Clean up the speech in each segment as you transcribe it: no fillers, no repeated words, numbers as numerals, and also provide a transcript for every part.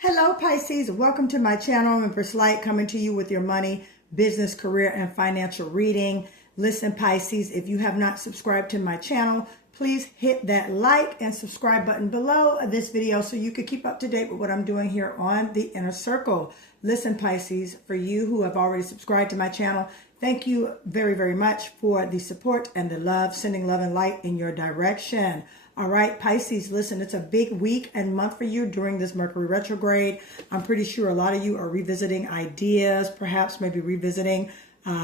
Hello Pisces, welcome to my channel. Empress Light coming to you with your money, business, career, and financial reading. Listen Pisces, if you have not subscribed to my channel, please hit that like and subscribe button below this video so you can keep up to date with what I'm doing here on the Inner Circle. Listen Pisces, for you who have already subscribed to my channel, thank you very, very much for the support and the love, sending love and light in your direction. All right, Pisces, listen, it's a big week and month for you during this Mercury retrograde. I'm pretty sure a lot of you are revisiting ideas, perhaps maybe revisiting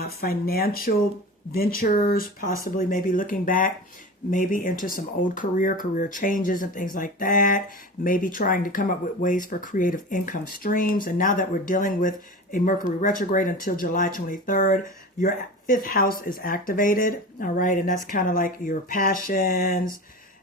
financial ventures, possibly maybe looking back maybe into some old career changes and things like that, maybe trying to come up with ways for creative income streams. And now that we're dealing with a Mercury retrograde until July 23rd, your fifth house is activated, all right? And that's kind of like your passions,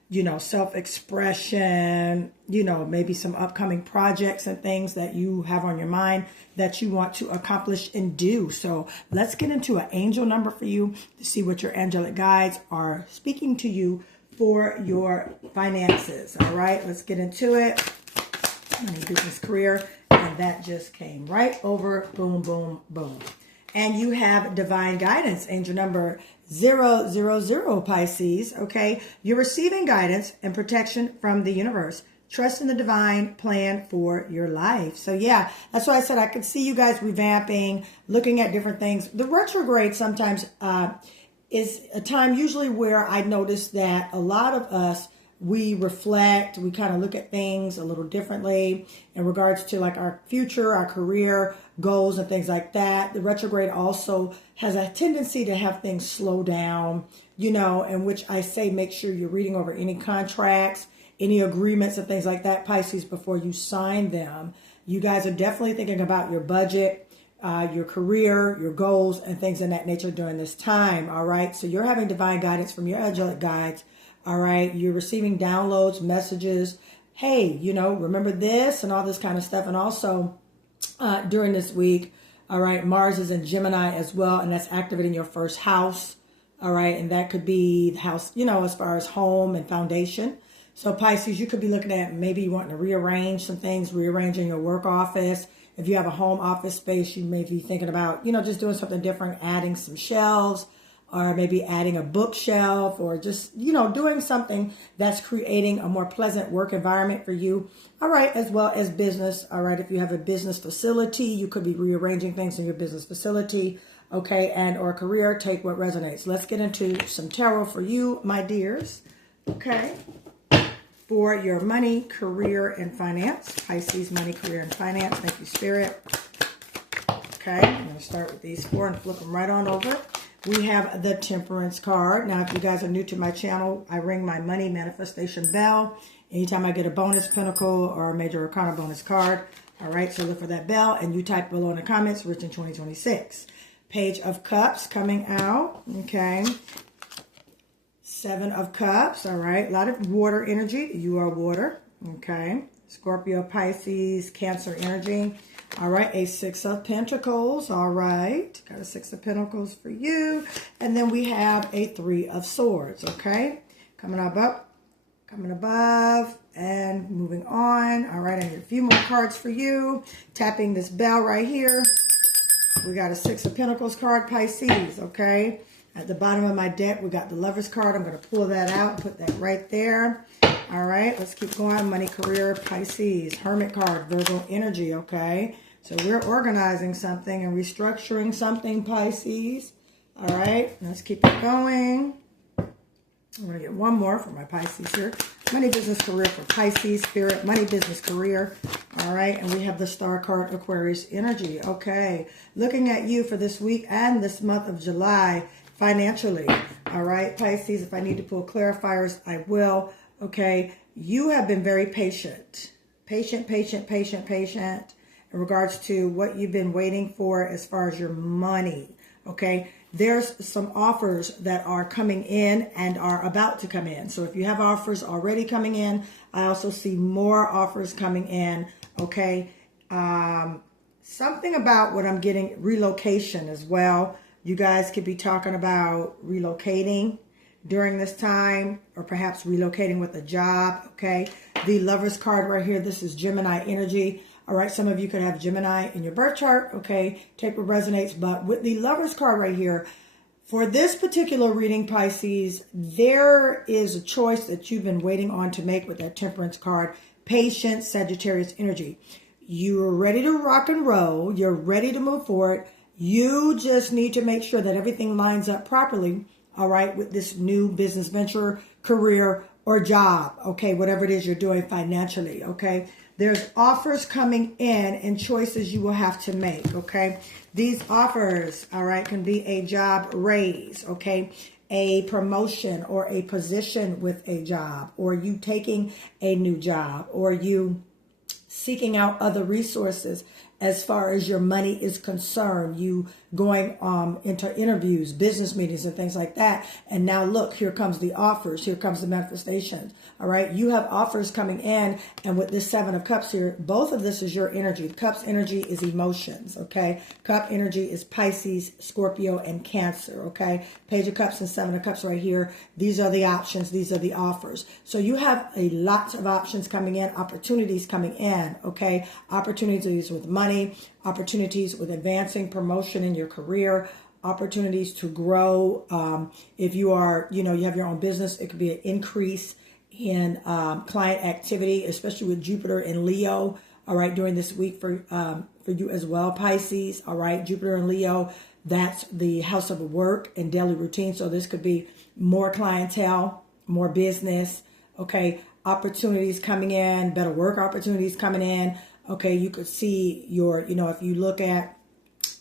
you know, self-expression, you know, maybe some upcoming projects and things that you have on your mind that you want to accomplish and do. So let's get into an angel number for you to see what your angelic guides are speaking to you for your finances. All right, let's get into it. Money, business, career. And that just came right over. Boom, boom, boom. And you have divine guidance, angel number 000, Pisces, okay? You're receiving guidance and protection from the universe. Trust in the divine plan for your life. So yeah, that's why I said I could see you guys revamping, looking at different things. The retrograde sometimes is a time usually where I notice that a lot of us, we reflect, we kind of look at things a little differently in regards to like our future, our career goals and things like that. The retrograde also has a tendency to have things slow down, you know, in which I say make sure you're reading over any contracts, any agreements and things like that, Pisces, before you sign them. You guys are definitely thinking about your budget, your career, your goals and things in that nature during this time, all right? So you're having divine guidance from your angelic guides. All right, you're receiving downloads, messages. Hey, you know, remember this and all this kind of stuff. And also during this week, all right, Mars is in Gemini as well. And that's activating your first house. All right. And that could be the house, you know, as far as home and foundation. So Pisces, you could be looking at maybe you wanting to rearrange some things, rearranging your work office. If you have a home office space, you may be thinking about, you know, just doing something different, adding some shelves, or maybe adding a bookshelf, or just, you know, doing something that's creating a more pleasant work environment for you. All right, as well as business. All right, if you have a business facility, you could be rearranging things in your business facility. Okay, and or career, take what resonates. Let's get into some tarot for you, my dears. Okay, for your money, career, and finance. Pisces, money, career, and finance. Thank you, Spirit. Okay, I'm going to start with these four and flip them right on over. We have the Temperance card. Now, if you guys are new to my channel, I ring my money manifestation bell anytime I get a bonus pentacle or a major arcana bonus card. All right, so look for that bell and you type below in the comments, rich in 2026. Page of Cups coming out. Okay. Seven of Cups. All right, a lot of water energy. You are water. Okay. Scorpio, Pisces, Cancer energy. All right, a Six of Pentacles. All right, got a Six of Pentacles for you. And then we have a Three of Swords, okay? Coming up, coming above, and moving on. All right, I need a few more cards for you. Tapping this bell right here. We got a Six of Pentacles card, Pisces, okay? At the bottom of my deck, we got the Lover's card. I'm going to pull that out and put that right there. All right, let's keep going. Money, career, Pisces. Hermit card, Virgo energy, okay? So we're organizing something and restructuring something, Pisces. All right, let's keep it going. I'm going to get one more for my Pisces here. Money, business, career for Pisces, Spirit. Money, business, career. All right, and we have the Star card, Aquarius energy. Okay, looking at you for this week and this month of July financially. All right, Pisces, if I need to pull clarifiers, I will. Okay, you have been very patient. Patient in regards to what you've been waiting for as far as your money. Okay, there's some offers that are coming in and are about to come in. So if you have offers already coming in, I also see more offers coming in. Okay, something about what I'm getting, relocation as well. You guys could be talking about relocating during this time, or perhaps relocating with a job. Okay, the Lover's card right here, this is Gemini energy. All right, some of you could have Gemini in your birth chart. Okay, take what resonates. But with the Lovers card right here, for this particular reading, Pisces, there is a choice that you've been waiting on to make with that Temperance card. Patience, Sagittarius energy. You're ready to rock and roll. You're ready to move forward. You just need to make sure that everything lines up properly, all right, with this new business venture, career, or job, okay, whatever it is you're doing financially, okay? There's offers coming in and choices you will have to make, okay? These offers, all right, can be a job raise, okay? A promotion or a position with a job, or you taking a new job, or you seeking out other resources as far as your money is concerned, you going into interviews, business meetings, and things like that. And now look, here comes the offers. Here comes the manifestations. All right. You have offers coming in. And with this 7 of Cups here, both of this is your energy. The Cups energy is emotions. Okay. Cup energy is Pisces, Scorpio, and Cancer. Okay. Page of Cups and 7 of Cups right here. These are the options. These are the offers. So you have a lot of options coming in, opportunities coming in. Okay. Opportunities with money, opportunities with advancing promotion in your career, opportunities to grow. If you are, you have your own business, it could be an increase in client activity, especially with Jupiter and Leo. All right, during this week for you as well, Pisces. All right, Jupiter and Leo, that's the house of work and daily routine. So this could be more clientele, more business. Okay, opportunities coming in, better work opportunities coming in. Okay, you could see your, if you look at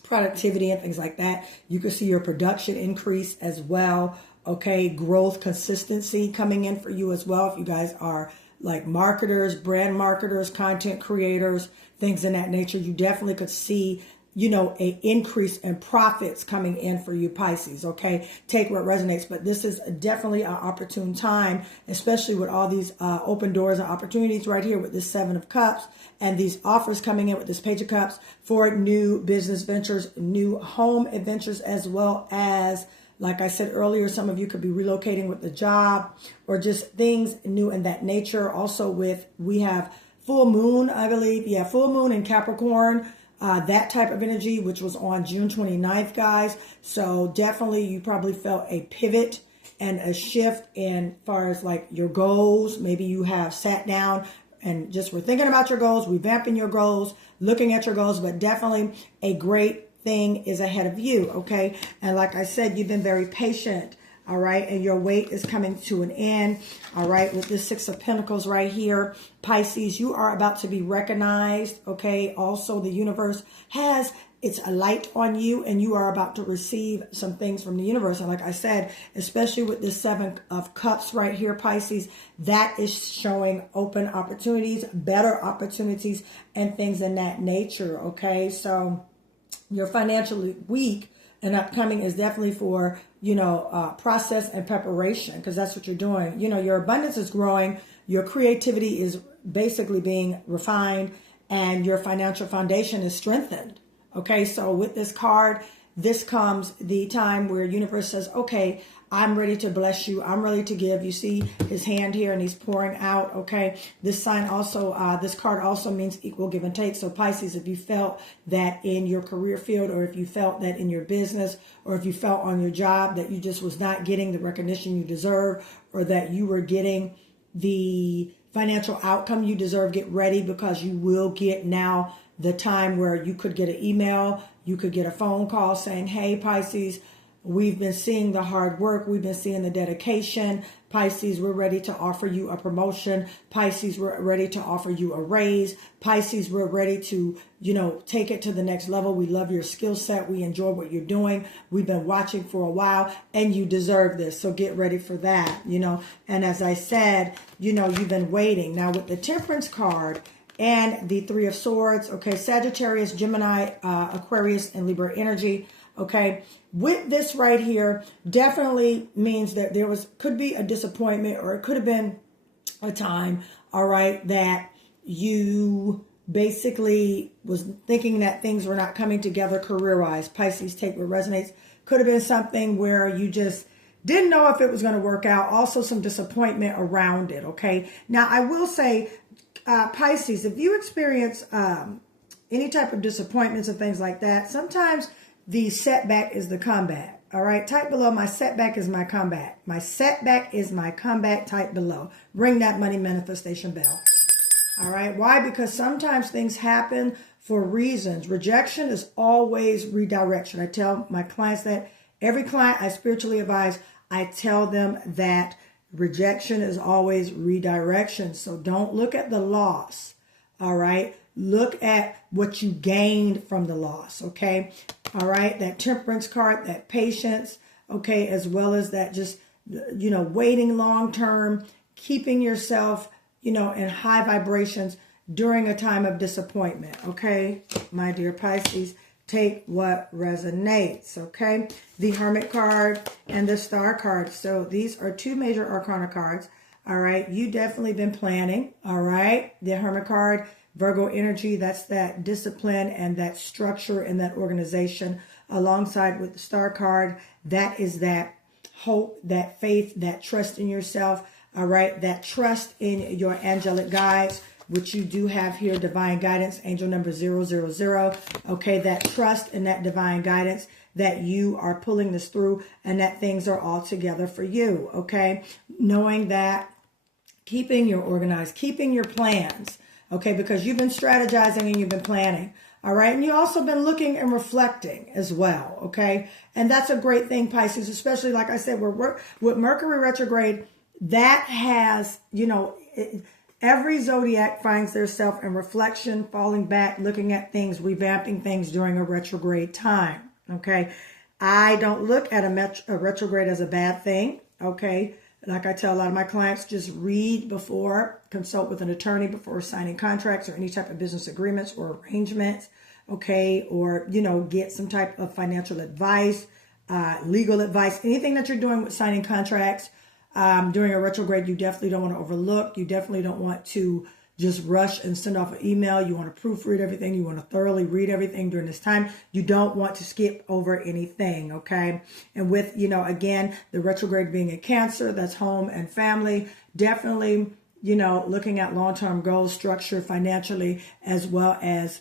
productivity and things like that, you could see your production increase as well. Okay, growth, consistency coming in for you as well. If you guys are like marketers, brand marketers, content creators, things in that nature, you definitely could see a increase in profits coming in for you, Pisces. Okay, take what resonates, but this is definitely an opportune time, especially with all these open doors and opportunities right here with this 7 of Cups and these offers coming in with this Page of Cups for new business ventures, new home adventures, as well as, like I said earlier, some of you could be relocating with the job or just things new in that nature. Also we have full moon, I believe. Yeah, full moon in Capricorn. That type of energy, which was on June 29th, guys. So definitely you probably felt a pivot and a shift in far as like your goals. Maybe you have sat down and just were thinking about your goals, revamping your goals, looking at your goals, but definitely a great thing is ahead of you, okay? And like I said, you've been very patient, all right? And your wait is coming to an end, all right? With this 6 of Pentacles right here, Pisces, you are about to be recognized, okay? Also, the universe has its light on you, and you are about to receive some things from the universe. And like I said, especially with this 7 of Cups right here, Pisces, that is showing open opportunities, better opportunities, and things in that nature, okay? So your financial week and upcoming is definitely for, process and preparation, because that's what you're doing. Your abundance is growing. Your creativity is basically being refined, and your financial foundation is strengthened. Okay, so with this card, this comes the time where universe says, okay, I'm ready to bless you. I'm ready to give. You see his hand here and he's pouring out. Okay. This sign also, this card also means equal give and take. So Pisces, if you felt that in your career field, or if you felt that in your business, or if you felt on your job that you just was not getting the recognition you deserve, or that you were getting the financial outcome you deserve, get ready, because you will get now the time where you could get an email, you could get a phone call saying, hey, Pisces, we've been seeing the hard work. We've been seeing the dedication. Pisces, we're ready to offer you a promotion. Pisces, we're ready to offer you a raise. Pisces, we're ready to, take it to the next level. We love your skill set. We enjoy what you're doing. We've been watching for a while, and you deserve this. So get ready for that, And as I said, you've been waiting. Now with the Temperance card and the 3 of Swords, okay, Sagittarius, Gemini, Aquarius, and Libra energy. Okay, with this right here, definitely means that there could be a disappointment, or it could have been a time, all right, that you basically was thinking that things were not coming together career-wise. Pisces, take what resonates. Could have been something where you just didn't know if it was going to work out. Also some disappointment around it, okay? Now, I will say, Pisces, if you experience any type of disappointments and things like that, sometimes the setback is the comeback. All right. Type below, my setback is my comeback. My setback is my comeback. Type below. Ring that money manifestation bell. All right. Why? Because sometimes things happen for reasons. Rejection is always redirection. I tell my clients that. Every client I spiritually advise, I tell them that rejection is always redirection. So don't look at the loss. All right. Look at what you gained from the loss. Okay. All right. That temperance card, that patience. Okay. As well as that just, waiting long term, keeping yourself, in high vibrations during a time of disappointment. Okay. My dear Pisces, take what resonates. Okay. The Hermit card and the Star card. So these are two major arcana cards. All right. You definitely been planning. All right. The Hermit card, Virgo energy, that's that discipline and that structure and that organization, alongside with the Star card. That is that hope, that faith, that trust in yourself. All right. That trust in your angelic guides, which you do have here, divine guidance, angel number 000. Okay. That trust in that divine guidance that you are pulling this through and that things are all together for you. Okay. Knowing that, keeping your organized, keeping your plans. Okay, because you've been strategizing and you've been planning. All right. And you've also been looking and reflecting as well. Okay. And that's a great thing, Pisces, especially like I said, with Mercury retrograde, that has, every zodiac finds their self in reflection, falling back, looking at things, revamping things during a retrograde time. Okay. I don't look at a retrograde as a bad thing. Okay. Like I tell a lot of my clients, just read before, consult with an attorney before signing contracts or any type of business agreements or arrangements, okay? Or, get some type of financial advice, legal advice, anything that you're doing with signing contracts during a retrograde, you definitely don't want to overlook. You definitely don't want to just rush and send off an email. You want to proofread everything. You want to thoroughly read everything during this time. You don't want to skip over anything, okay? And with, again, the retrograde being a Cancer, that's home and family, definitely, looking at long-term goals, structure financially, as well as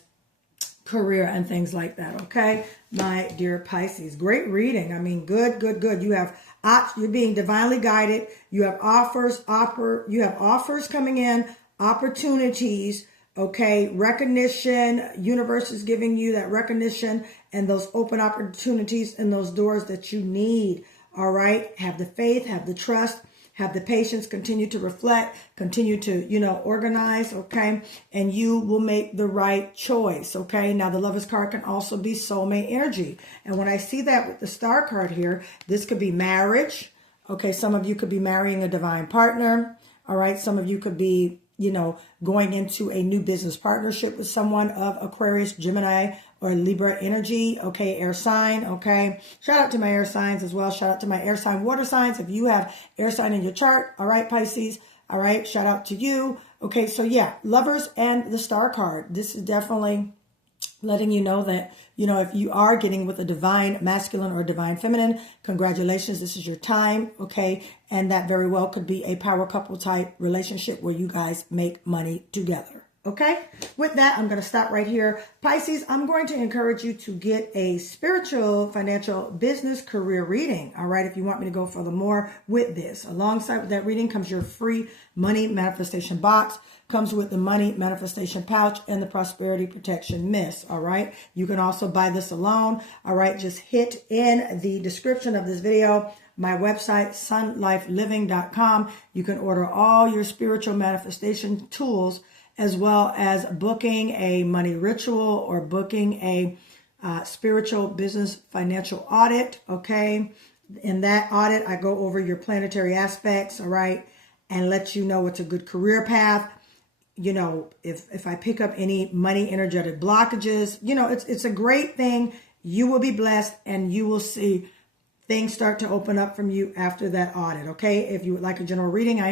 career and things like that, okay? My dear Pisces, great reading. I mean, good. You have you're being divinely guided. You have offers coming in, opportunities, okay, recognition. Universe is giving you that recognition and those open opportunities and those doors that you need. All right. Have the faith, have the trust, have the patience, continue to reflect, continue to, organize. Okay. And you will make the right choice. Okay. Now the Lover's card can also be soulmate energy. And when I see that with the Star card here, this could be marriage. Okay. Some of you could be marrying a divine partner. All right. Some of you could be, going into a new business partnership with someone of Aquarius, Gemini, or Libra energy. Okay. Air sign. Okay. Shout out to my air signs as well. Shout out to my air sign water signs. If you have air sign in your chart. All right, Pisces. All right. Shout out to you. Okay. So yeah, Lovers and the Star card. This is definitely letting you know that, if you are getting with a divine masculine or divine feminine, congratulations, this is your time, okay? And that very well could be a power couple type relationship where you guys make money together, okay? With that, I'm going to stop right here. Pisces, I'm going to encourage you to get a spiritual, financial, business, career reading, all right? If you want me to go further more with this. Alongside with that reading comes your free money manifestation box. Comes with the money manifestation pouch and the prosperity protection mist. All right. You can also buy this alone. All right. Just hit in the description of this video my website, sunlifeliving.com. You can order all your spiritual manifestation tools, as well as booking a money ritual or booking a spiritual business financial audit. Okay. In that audit, I go over your planetary aspects. All right. And let you know what's a good career path. If I pick up any money energetic blockages, it's a great thing. You will be blessed and you will see things start to open up from you after that audit. Okay. If you would like a general reading, I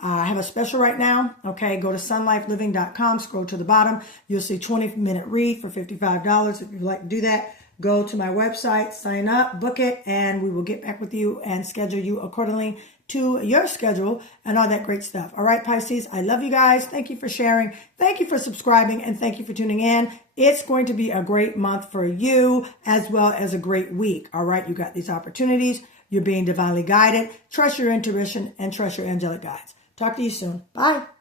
have a special right now. Okay. Go to sunlifeliving.com, scroll to the bottom. You'll see 20-minute read for $55. If you'd like to do that, go to my website, sign up, book it, and we will get back with you and schedule you accordingly to your schedule and all that great stuff. All right, Pisces, I love you guys. Thank you for sharing. Thank you for subscribing, and thank you for tuning in. It's going to be a great month for you as well as a great week. All right, you got these opportunities. You're being divinely guided. Trust your intuition and trust your angelic guides. Talk to you soon. Bye.